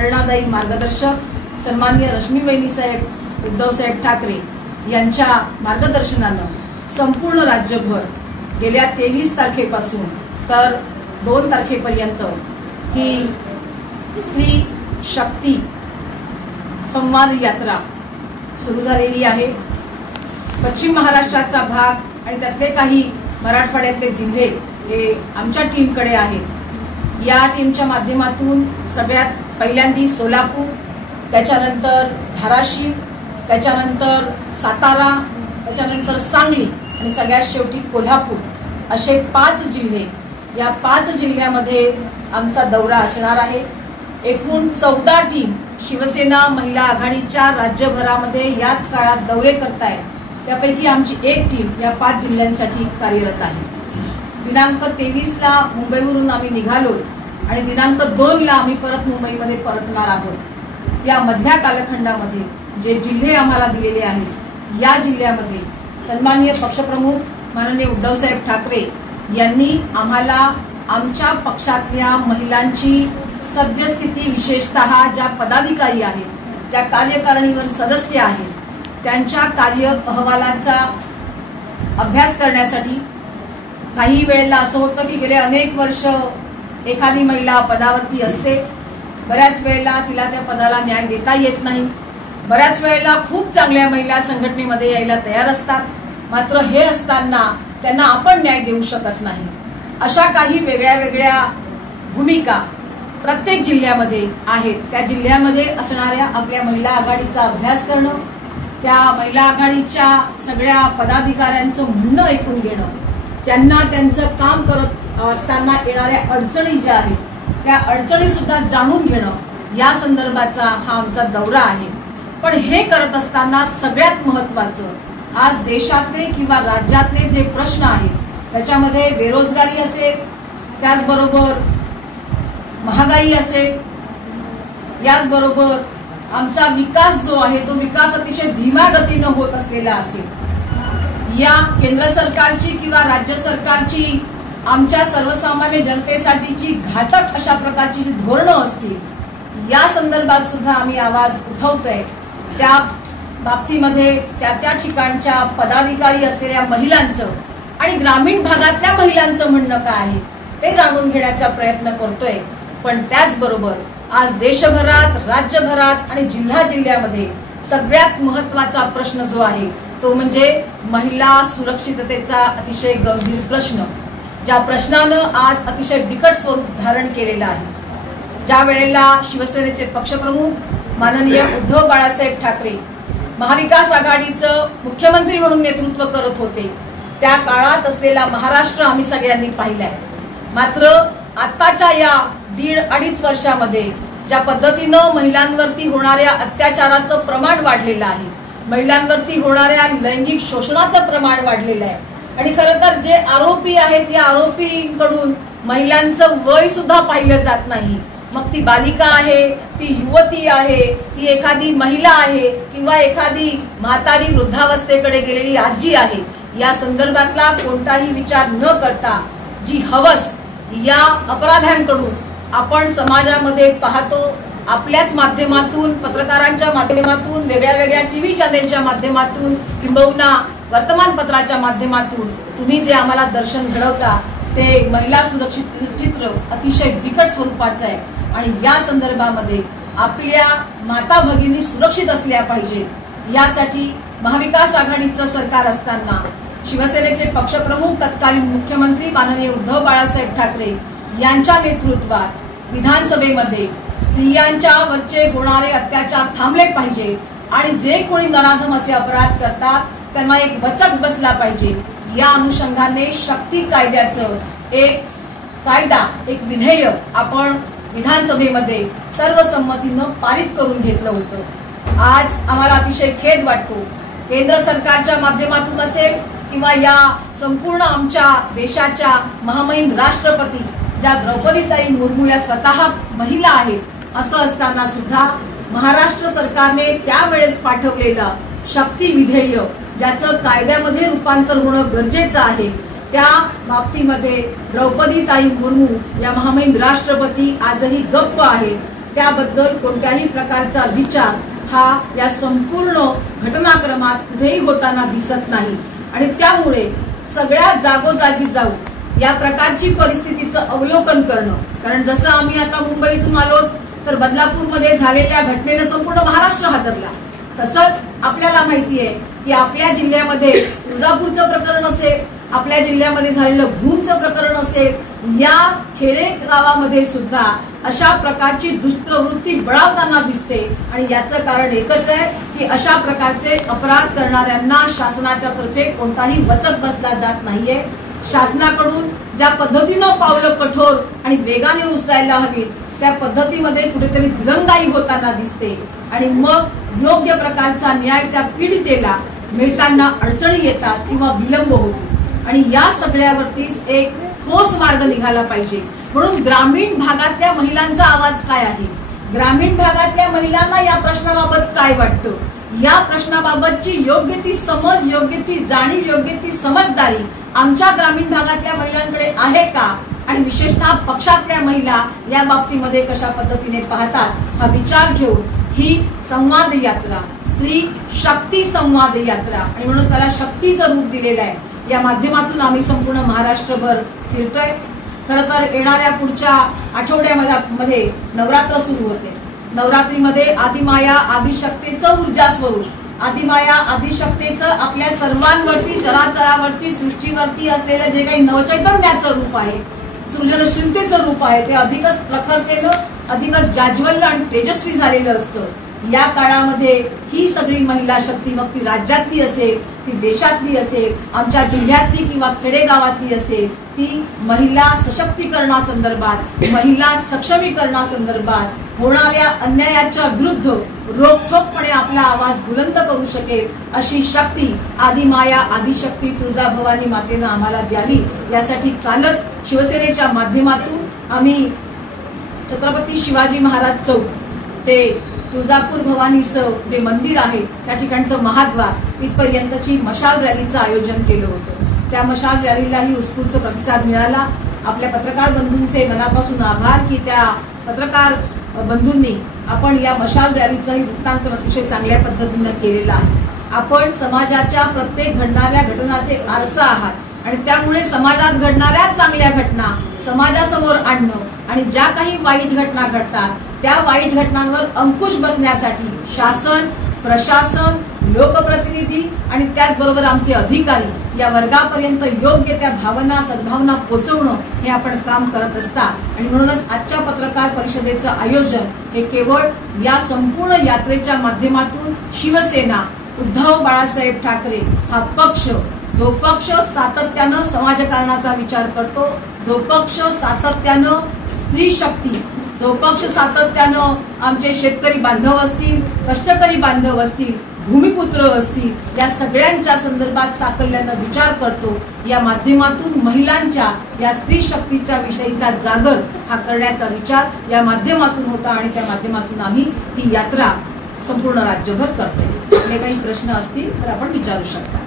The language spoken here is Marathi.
प्रेरणादायी मार्गदर्शक सन्माननीय रश्मीवहिनी साहेब उद्धवसाहेब ठाकरे यांच्या मार्गदर्शनानं संपूर्ण राज्यभर गेल्या 23 तारखेपासून तर 2 तारखेपर्यंत ही स्त्री शक्ती संवाद यात्रा सुरू झालेली आहे। पश्चिम महाराष्ट्राचा भाग आणि त्यातले काही मराठवाड्यातले जिल्हे हे आमच्या टीमकडे आहेत। या टीमच्या माध्यमातून सगळ्यात पहिल्यांदा सोलापूर, त्याच्यानंतर धाराशिव, त्याच्यानंतर सातारा, त्याच्यानंतर सांगली आणि सगळ्यात शेवटी कोल्हापूर असे 5 जिल्हे, या 5 जिल्ह्यामध्ये आमचा दौरा असणार आहे। एकूण 14 टीम शिवसेना महिला आघाडीच्या राज्यभरामध्ये याच काळात दौरे करतायत। त्यापैकी आमची एक टीम या 5 जिल्ह्यांसाठी कार्यरत आहे। दिनांक 23 ला मुंबईवरून आम्ही निघालो आणि दिनांक 2 ला आम्ही परत मुंबईमध्ये परतणार आहोत। या मधल्या कालखंडामध्ये जे जिल्हे आम्हाला दिलेले आहेत, या जिल्ह्यामध्ये सन्माननीय पक्षप्रमुख माननीय उद्धवसाहेब ठाकरे यांनी आम्हाला आमच्या पक्षातल्या महिलांची सद्यस्थिती, विशेषतः ज्या पदाधिकारी आहेत, ज्या कार्यकारिणीवर सदस्य आहेत, त्यांच्या कार्य अहवालाचा अभ्यास करण्यासाठी, काही वेळेला असं होतं की गेले अनेक वर्ष एखादी महिला पदावरती असते, बऱ्याच वेळेला तिला त्या पदाला न्याय देता येत नाही, बऱ्याच वेळेला खूप चांगल्या महिला संघटनेमध्ये यायला तयार असतात, मात्र हे असताना त्यांना आपण न्याय देऊ शकत नाही। अशा काही वेगळ्या वेगळ्या भूमिका प्रत्येक जिल्ह्यामध्ये आहेत। त्या जिल्ह्यामध्ये असणाऱ्या आपल्या महिला आघाडीचा अभ्यास करणं, त्या महिला आघाडीच्या सगळ्या पदाधिकाऱ्यांचं म्हणणं ऐकून घेणं, त्यांना त्यांचं काम करत असताना येणाऱ्या अडचणी ज्या आहेत त्या अडचणी सुद्धा जाणून घेणं, या संदर्भाचा हा आमचा दौरा आहे। पण हे करत असताना सगळ्यात महत्वाचं आज देशातले किंवा राज्यातले जे प्रश्न आहेत त्याच्यामध्ये बेरोजगारी असेल, त्याचबरोबर महागाई असेल, याचबरोबर आमचा विकास जो आहे तो विकास अतिशय धीम्या गतीनं होत असलेला असेल, या केंद्र सरकारची किंवा राज्य सरकारची आमच्या सर्वसामान्य जनतेसाठीची घातक अशा प्रकारची जी धोरणं असतील, या संदर्भात सुद्धा आम्ही आवाज उठवतोय। त्या बाबतीमध्ये त्या ठिकाणच्या पदाधिकारी असलेल्या महिलांचं आणि ग्रामीण भागातल्या महिलांचं म्हणणं काय आहे ते जाणून घेण्याचा प्रयत्न करतोय। पण त्याचबरोबर आज देशभरात, राज्यभरात आणि जिल्ह्यामध्ये सगळ्यात महत्वाचा प्रश्न जो आहे तो म्हणजे महिला सुरक्षिततेचा अतिशय गंभीर प्रश्न, ज्या प्रश्नानं आज अतिशय बिकट स्वरूप धारण केलेलं आहे। ज्या वेळेला शिवसेनेचे पक्षप्रमुख माननीय उद्धव बाळासाहेब ठाकरे महाविकास आघाडीचं मुख्यमंत्री म्हणून नेतृत्व करत होते, त्या काळात असलेला महाराष्ट्र आम्ही सगळ्यांनी पाहिलाय। मात्र आताच्या या 1.5-2 वर्षामध्ये ज्या पद्धतीनं महिलांवरती होणाऱ्या अत्याचाराचं प्रमाण वाढलेलं आहे, महिलांवरती होणाऱ्या लैंगिक शोषणाचं प्रमाण वाढलेलं आहे आणि खरं तर जे आरोपी आहेत या आरोपींकडून महिलांचं वय सुद्धा पाहिलं जात नाही। मग ती बालिका आहे, ती युवती आहे, ती एखादी महिला आहे किंवा एखादी म्हातारी वृद्धावस्थेकडे गेलेली आजी आहे, या संदर्भातला कोणताही विचार न करता जी हवस या अपराध्यांकडून आपण समाजामध्ये पाहतो, आपल्याच माध्यमातून, पत्रकारांच्या माध्यमातून, वेगळ्या वेगळ्या टीव्ही चॅनेलच्या माध्यमातून किंबहुना वर्तमानपत्राच्या माध्यमातून तुम्ही जे आम्हाला दर्शन घडवता ते महिला सुरक्षित चित्र अतिशय बिकट स्वरूपाचं आहे आणि या संदर्भामध्ये आपल्या माता भगिनी सुरक्षित असल्या पाहिजे। यासाठी महाविकास आघाडीचं सरकार असताना शिवसेनेचे पक्षप्रमुख तत्कालीन मुख्यमंत्री माननीय उद्धव बाळासाहेब ठाकरे यांच्या नेतृत्वात विधानसभेमध्ये स्त्रियांच्या वरचे होणारे अत्याचार थांबले पाहिजे आणि जे कोणी नराधम असे अपराध करतात त्यांना एक वचक बसला पाहिजे। या अनुषंगाने शक्ती कायद्याचं एक कायदा, एक विधेयक आपण विधानसभेमध्ये सर्वसंमतीनं पारित करून घेतलं होतं। आज आम्हाला अतिशय खेद वाटतो, केंद्र सरकारच्या माध्यमातून असेल किंवा या संपूर्ण आमच्या देशाच्या महामहिम राष्ट्रपती ज्या द्रौपदीताई मुर्मू या स्वतः महिला आहेत, असं असताना सुद्धा महाराष्ट्र सरकारने त्यावेळेस पाठवलेलं शक्ती विधेयक ज्याचं कायद्यामध्ये रूपांतर होणं गरजेचं आहे, त्या बाबतीमध्ये द्रौपदीताई मुर्मू या महामहिम राष्ट्रपती आजही गप्प आहेत त्याबद्दल कोणत्याही प्रकारचा विचार हा या संपूर्ण घटनाक्रमात कुठेही होताना दिसत नाही आणि त्यामुळे सगळ्या जागोजागी जाऊन या प्रकारची परिस्थितीचं अवलोकन करणं, कारण जसं आम्ही आता मुंबईतून आलो तर बदलापूरमध्ये झालेल्या घटनेने संपूर्ण महाराष्ट्र हादरला, तसंच आपल्याला माहिती आहे की आपल्या जिल्ह्यामध्ये तुळजापूरचं प्रकरण असेल, आपल्या जिल्ह्यामध्ये झालेलं भूमचं प्रकरण असेल, या खेडे गावामध्ये सुद्धा अशा प्रकारची दुष्प्रवृत्ती बळावताना दिसते आणि याचं कारण एकच आहे की अशा प्रकारचे अपराध करणाऱ्यांना शासनाच्या तर्फे कोणताही वचक बसला जात नाहीये. शासनाकडून ज्या पद्धतीनं पावलं कठोर आणि वेगाने उचलायला हवी त्या पद्धतीमध्ये कुठेतरी दिरंगाई होताना दिसते आणि मग योग्य प्रकारचा न्याय त्या पीडितेला मिळताना अडचणी येतात किंवा विलंब होतो आणि या सगळ्यावरतीच एक ठोस मार्ग निघाला पाहिजे. म्हणून ग्रामीण भागातल्या महिलांचा आवाज काय आहे, ग्रामीण भागातल्या महिलांना या प्रश्नाबाबत काय वाटतं, या प्रश्नाबाबतची योग्य ती समज, योग्य ती जाणीव, योग्य ती समजदारी आमच्या ग्रामीण भागातल्या महिलांकडे आहे का आणि विशेषतः पक्षातल्या महिला या बाबतीमध्ये कशा पद्धतीने पाहतात हा विचार घेऊन ही संवाद यात्रा, स्त्री शक्ती संवाद यात्रा आणि म्हणून त्याला शक्तीचं रूप दिलेलं आहे, या माध्यमातून आम्ही संपूर्ण महाराष्ट्रभर फिरतोय. खरं तर येणाऱ्या पुढच्या आठवड्यामध्ये नवरात्र सुरू होते. नवरात्रीमध्ये आदिमाया आदिशक्तीचं ऊर्जा स्वरूप, आदिमाया आदिशक्तीचं आपल्या सर्वांवरती, चराचरावरती, सृष्टीवरती असलेलं जे काही नवचैतन्याचं रूप आहे, सृजनशीलतेचं रूप आहे, ते अधिकच प्रखरतेनं, अधिकच जाज्वल्य आणि तेजस्वी झालेलं असतं. या काळामध्ये ही सगळी महिला शक्ती, मग ती राज्यातली असेल, ती देशातली असेल, आमच्या जिल्ह्यातली किंवा खेडेगावातली असेल, ती महिला सशक्तीकरणासंदर्भात, महिला सक्षमीकरणासंदर्भात होणाऱ्या अन्यायाच्या विरुद्ध रोखठोकपणे आपला आवाज बुलंद करू शकेल अशी शक्ती आदिमाया आदिशक्ती तुळजाभवानी मातेनं आम्हाला द्यावी. यासाठी कालच शिवसेनेच्या माध्यमातून आम्ही छत्रपती शिवाजी महाराज चौक ते तुळजापूर भवानीचं जे मंदिर आहे त्या ठिकाणचं महाद्वार इथपर्यंतची मशाल रॅलीचं आयोजन केलं होतं. त्या मशाल रॅलीलाही उत्स्फूर्त प्रतिसाद मिळाला. आपल्या पत्रकार बंधूंचे मनापासून आभार की त्या पत्रकार बंधूंनी आपण या मशाल रॅलीचंही वृत्तांकन अतिशय चांगल्या पद्धतीनं केलेलं आहे. आपण समाजाच्या प्रत्येक घडणाऱ्या घटनाचे आरसा आहात आणि त्यामुळे समाजात घडणाऱ्या चांगल्या घटना समाजासमोर आणणं आणि ज्या काही वाईट घटना घडतात त्या वाईट घटनांवर अंकुश बसण्यासाठी शासन, प्रशासन, लोकप्रतिनिधी आणि त्याचबरोबर आमचे अधिकारी या वर्गापर्यंत योग्य त्या भावना, सद्भावना पोहोचवणं हे आपण काम करत असतात आणि म्हणूनच आजच्या पत्रकार परिषदेचं आयोजन हे केवळ या संपूर्ण यात्रेच्या माध्यमातून शिवसेना, उद्धव बाळासाहेब ठाकरे हा पक्ष, जो पक्ष सातत्यानं समाजकारणाचा विचार करतो, जो पक्ष सातत्यानं स्त्री शक्ती, जो पक्ष सातत्यानं आमचे शेतकरी बांधव असतील, कष्टकरी बांधव असतील, भूमिपुत्र असतील, या सगळ्यांच्या संदर्भात साकल्यानं विचार करतो, या माध्यमातून महिलांच्या या स्त्री शक्तीच्या विषयीचा जागर हा करण्याचा विचार या माध्यमातून होता आणि त्या माध्यमातून आम्ही ही यात्रा संपूर्ण राज्यभर करतोय. आपले काही प्रश्न असतील तर आपण विचारू शकता.